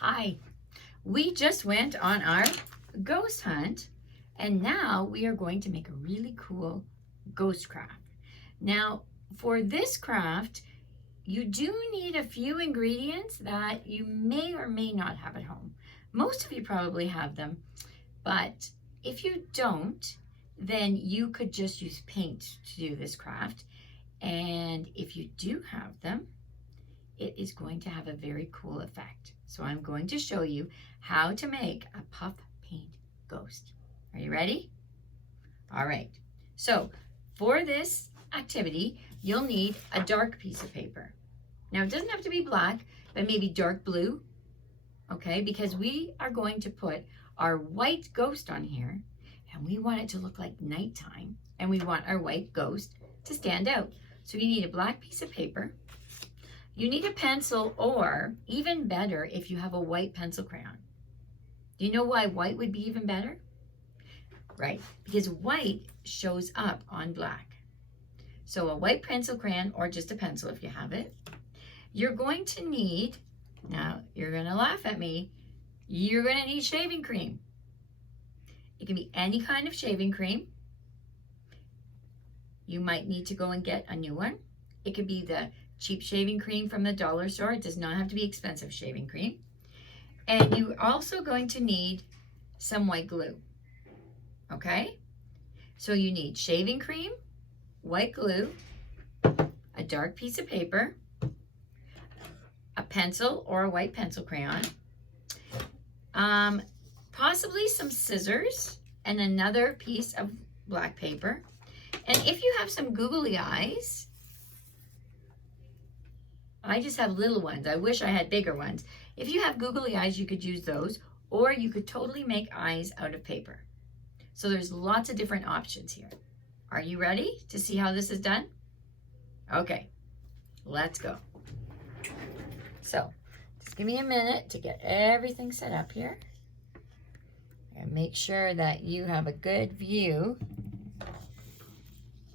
Hi, we just went on our ghost hunt and now we are going to make a really cool ghost craft. Now, for this craft, you do need a few ingredients that you may or may not have at home. Most of you probably have them, but if you don't, then you could just use paint to do this craft. And if you do have them, it is going to have a very cool effect. So I'm going to show you how to make a puff paint ghost. Are you ready? All right. So for this activity, you'll need a dark piece of paper. Now it doesn't have to be black, but maybe dark blue, okay? Because we are going to put our white ghost on here and we want it to look like nighttime and we want our white ghost to stand out. So you need a black piece of paper. You need a pencil, or even better, if you have a white pencil crayon. Do you know why white would be even better? Right, because white shows up on black. So a white pencil crayon, or just a pencil if you have it. You're going to need, now you're going to laugh at me, you're going to need shaving cream. It can be any kind of shaving cream. You might need to go and get a new one. It could be the cheap shaving cream from the dollar store. It does not have to be expensive shaving cream. And you're also going to need some white glue. Okay? So you need shaving cream, white glue, a dark piece of paper, a pencil or a white pencil crayon, possibly some scissors and another piece of black paper. And if you have some googly eyes, I just have little ones. I wish I had bigger ones. If you have googly eyes, you could use those, or you could totally make eyes out of paper. So there's lots of different options here. Are you ready to see how this is done? Okay, let's go. So just give me a minute to get everything set up here. And make sure that you have a good view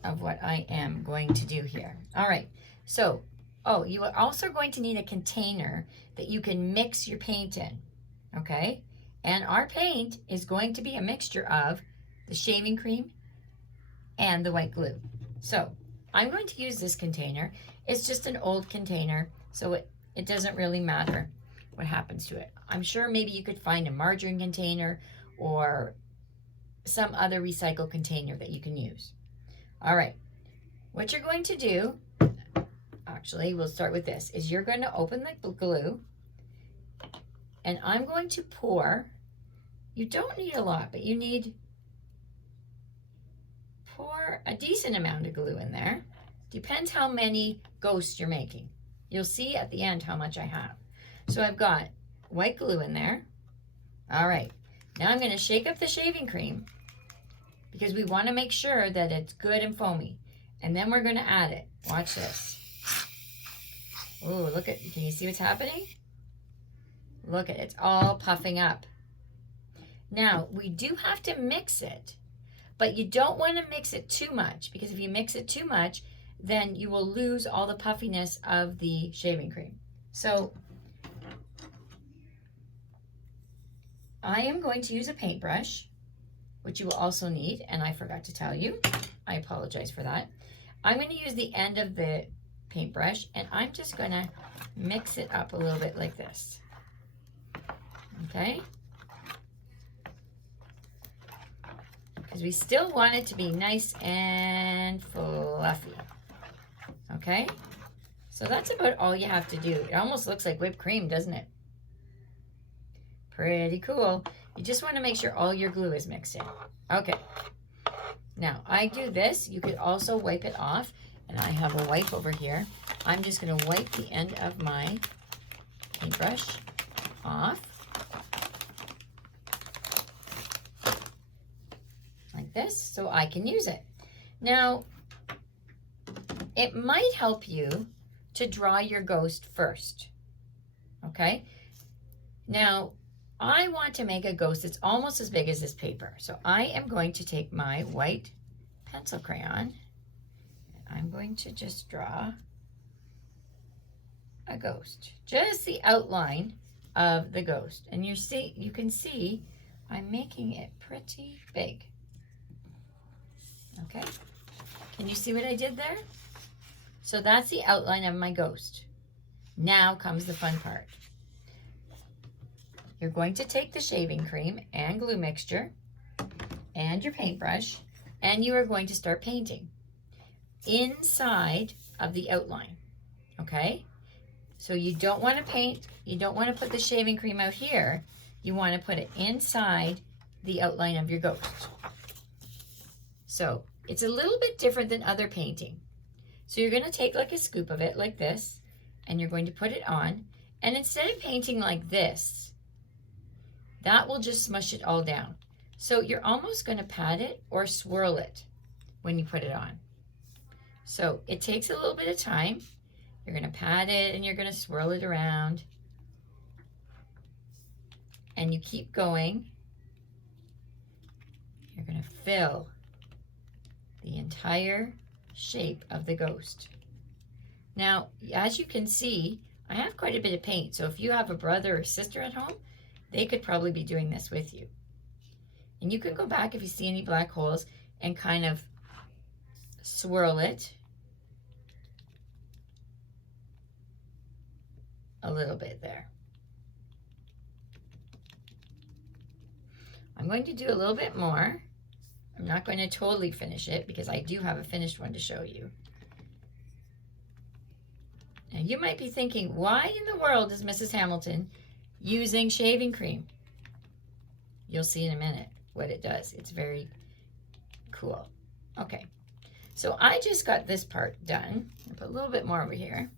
of what I am going to do here. All right, so you are also going to need a container that you can mix your paint in, okay? And our paint is going to be a mixture of the shaving cream and the white glue. So I'm going to use this container. It's just an old container, so it doesn't really matter what happens to it. I'm sure maybe you could find a margarine container or some other recycled container that you can use. All right, what you're going to do, actually, we'll start with this, is you're going to open the glue, and I'm going to pour. You don't need a lot, but you need, pour a decent amount of glue in there. Depends how many ghosts you're making. You'll see at the end how much I have. So I've got white glue in there. All right, now I'm going to shake up the shaving cream because we want to make sure that it's good and foamy. And then we're going to add it. Watch this. Oh, look at, can you see what's happening? Look at, it's all puffing up. Now, we do have to mix it, but you don't want to mix it too much, because if you mix it too much, then you will lose all the puffiness of the shaving cream. So I am going to use a paintbrush, which you will also need, and I forgot to tell you. I apologize for that. I'm going to use the end of the paintbrush, and I'm just going to mix it up a little bit like this. Okay? Because we still want it to be nice and fluffy. Okay? So that's about all you have to do. It almost looks like whipped cream, doesn't it? Pretty cool. You just want to make sure all your glue is mixed in. Okay. Now, I do this. You could also wipe it off. And I have a wipe over here. I'm just going to wipe the end of my paintbrush off. Like this, so I can use it. Now, it might help you to draw your ghost first. Okay? Now, I want to make a ghost that's almost as big as this paper. So I am going to take my white pencil crayon. I'm going to just draw a ghost. Just the outline of the ghost. And you can see I'm making it pretty big. Okay, can you see what I did there? So that's the outline of my ghost. Now comes the fun part. You're going to take the shaving cream and glue mixture and your paintbrush, and you are going to start painting inside of the outline, okay? So you don't want to paint, you don't want to put the shaving cream out here. You want to put it inside the outline of your ghost. So it's a little bit different than other painting. So you're going to take like a scoop of it like this, and you're going to put it on. And instead of painting like this, that will just smush it all down. So you're almost going to pat it or swirl it when you put it on. So it takes a little bit of time. You're going to pat it and you're going to swirl it around. And you keep going. You're going to fill the entire shape of the ghost. Now, as you can see, I have quite a bit of paint. So if you have a brother or sister at home, they could probably be doing this with you. And you can go back if you see any black holes and kind of swirl it a little bit there. I'm going to do a little bit more. I'm not going to totally finish it because I do have a finished one to show you. Now you might be thinking, why in the world is Mrs. Hamilton using shaving cream? You'll see in a minute what it does. It's very cool. Okay, so I just got this part done. I'll put a little bit more over here.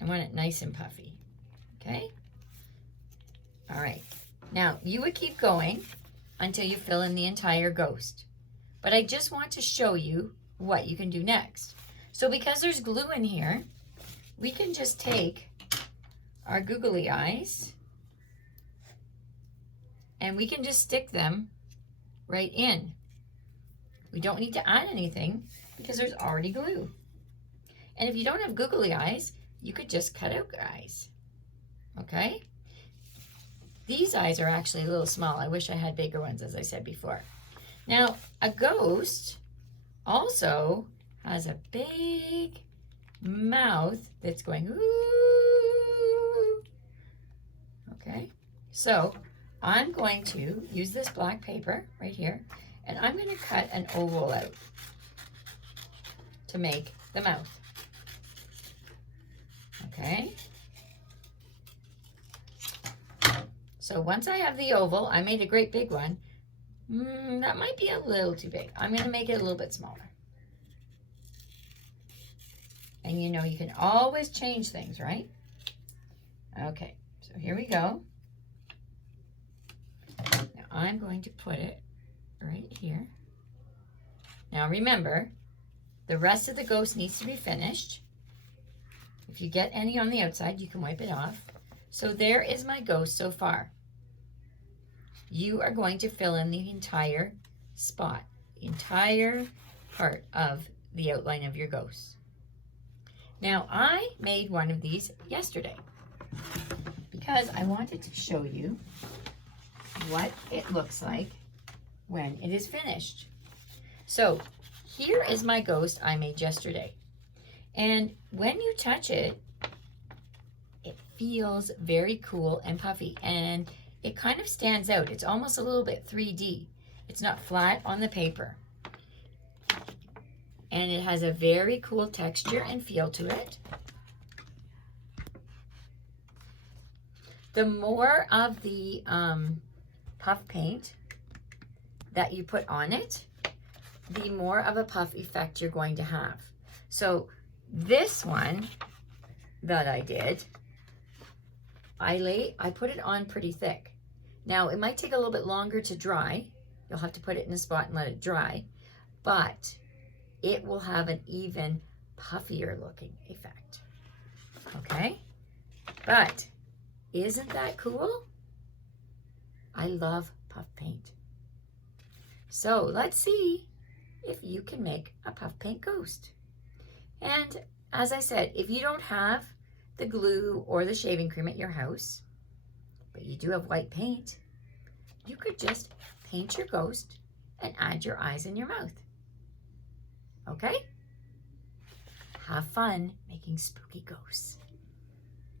I want it nice and puffy. Okay? All right. Now, you would keep going until you fill in the entire ghost. But I just want to show you what you can do next. So because there's glue in here, we can just take our googly eyes and we can just stick them right in. We don't need to add anything because there's already glue. And if you don't have googly eyes, you could just cut out eyes. Okay? These eyes are actually a little small. I wish I had bigger ones, as I said before. Now, a ghost also has a big mouth that's going, ooh. Okay? So, I'm going to use this black paper right here, and I'm going to cut an oval out to make the mouth. Okay? So once I have the oval, I made a great big one. That might be a little too big. I'm going to make it a little bit smaller. And you know, you can always change things, right? Okay, so here we go. Now I'm going to put it right here. Now remember, the rest of the ghost needs to be finished. If you get any on the outside, you can wipe it off. So there is my ghost so far. You are going to fill in the entire spot, the entire part of the outline of your ghost. Now, I made one of these yesterday because I wanted to show you what it looks like when it is finished. So here is my ghost I made yesterday. And when you touch it, it feels very cool and puffy, and it kind of stands out. It's almost a little bit 3D. It's not flat on the paper. And it has a very cool texture and feel to it. The more of the puff paint that you put on it, the more of a puff effect you're going to have. So this one that I did, I put it on pretty thick. Now, it might take a little bit longer to dry. You'll have to put it in a spot and let it dry. But it will have an even puffier looking effect. Okay? But isn't that cool? I love puff paint. So let's see if you can make a puff paint ghost. And as I said, if you don't have the glue or the shaving cream at your house, but you do have white paint, you could just paint your ghost and add your eyes and your mouth. Okay? Have fun making spooky ghosts.